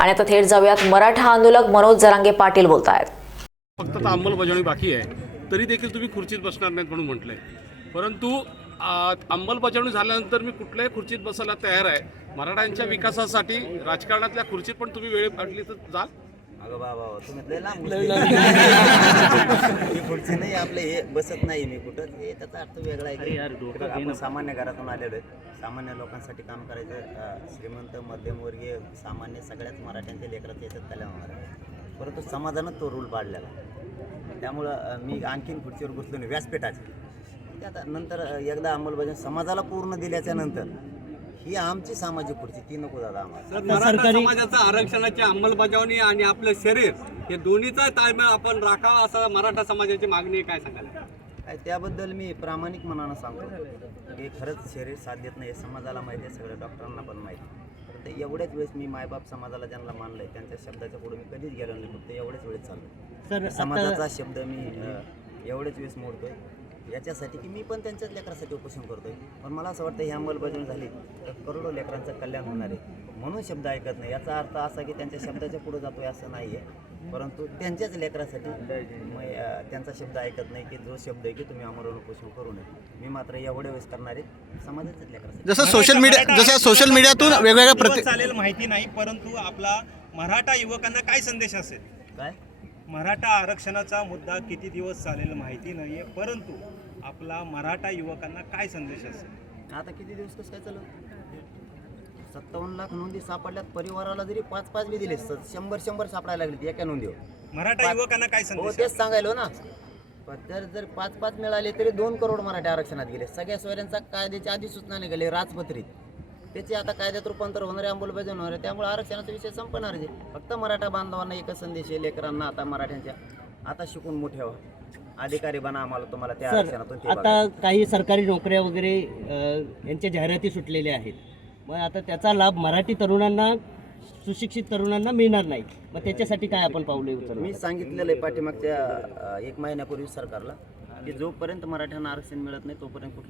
आणि आता थेट जाऊयात मराठा आंदोलक मनोज जरांगे पाटील बोलत आहेत फक्त आता अंमलबजावणी बाकी आहे. तरी देखील तुम्ही खुर्चीत बसणार नाहीत म्हणून म्हटलंय. परंतु अंमलबजावणी झाल्यानंतर मी कुठल्याही खुर्चीत बसायला तयार आहे. मराठ्यांच्या विकासासाठी राजकारणातल्या खुर्चीत पण तुम्ही वेळ काढली तर जाल. अगं बाबा तुम्ही लय लांब मी पुढचे नाही आपले हे बसत नाही मी कुठं. हे त्याचा अर्थ वेगळा आहे की आपण सामान्य घरातून आलेलो आहे. सामान्य लोकांसाठी काम करायचं श्रीमंत मध्यमवर्गीय सामान्य सगळ्याच मराठ्यांच्या याच्यात कल्याण होणार आहे. परंतु समाजानं तो रूल पाडलेला. त्यामुळं मी आणखीन खुर्चीवर बसलो नाही व्यासपीठाचे आता नंतर एकदा अंमलबजावणी समाजाला पूर्ण दिल्याच्या नंतर ही आमची सामाजिक खुर्ची ती नको दादा आम्हाला. मराठा समाजाचं आरक्षणाची अंमलबजावणी आणि आपलं शरीर हे दोन्हीचा ताळमेळ आपण राखावा असं मराठा समाजाची मागणी आहे. काय सांगाल? काय त्याबद्दल मी प्रामाणिक मनानं सांगतो. की खरंच शरीर साथ देत नाही हे समाजाला माहिती आहे सगळ्या डॉक्टरांना पण माहिती आहे. तर एवढ्याच वेळेस मी मायबाप समाजाला ज्यांना मानलंय त्यांच्या शब्दाच्या पुढे मी कधीच गेलो नाही फक्त एवढ्याच वेळेस चाललो समाजाचा शब्द मी अ, एवढेच वेळेस मोडतोय. याच्यासाठी की मी पण त्यांच्याच लेकरासाठी उपोषण करतोय. पण मला असं वाटतं ही अंमलबजावणी झाली तर करोडो लेकरांचं कल्याण होणार आहे. म्हणून शब्द ऐकत नाही. याचा अर्थ असा की त्यांच्या शब्दाच्या पुढे जातोय असं नाही आहे परंतु त्यांच्याच लेकरासाठी त्यांचा शब्द ऐकत नाही की जो शब्द आहे की तुम्ही आमरण उपोषण करू नये. मी मात्र एवढ्या वेळेस करणार आहे. समाजाच्याच लेकरासाठी. जसं सोशल मीडिया जसं सोशल मीडियातून वेगवेगळ्या प्रति चालेल माहिती नाही परंतु आपला मराठा युवकांना काय संदेश असेल? काय? मराठा आरक्षणाचा मुद्दा किती दिवस चालेल माहिती नाहीये परंतु आपला मराठा युवकांना काय संदेश असेल? आता किती दिवस कसं काय चालू? सत्तावन्न लाख नोंदी सापडल्यात परिवाराला जरी पाच पाच बी दिले शंभर शंभर सापडायला लागले एका नोंदीवर. मराठा युवकांना काय हो संदेश तेच सांगायलो ना. जर जर पाच पाच मिळाले तरी दोन करोड मराठी आरक्षणात गेले. सगळ्या सोयऱ्यांचा कायद्याची आधी सूचना निघाली राजपत्रित. त्याचे आता कायद्यात रूपांतर होणारे अंमलबजावणी होणार आहे. त्यामुळे आरक्षणाचा विषय संपणार आहे. फक्त मराठा बांधवांना एकच संदेश आहे लेकरांना आता मराठ्यांच्या आता शिकून मोठे व्हा. अधिकारी बना आम्हाला तुम्हाला त्या आरक्षणातून ते आता. काही सरकारी नोकऱ्या वगैरे अ, यांच्या जाहिराती सुटलेल्या आहेत. मग आता त्याचा लाभ मराठी तरुणांना सुशिक्षित तरुणांना मिळणार नाही. मग त्याच्यासाठी काय आपण पावले उचलू मी सांगितलेलं आहे पाठीमागच्या अ, एक महिन्यापूर्वी सरकारला की जोपर्यंत मराठ्यांना आरक्षण मिळत नाही तोपर्यंत कुठलं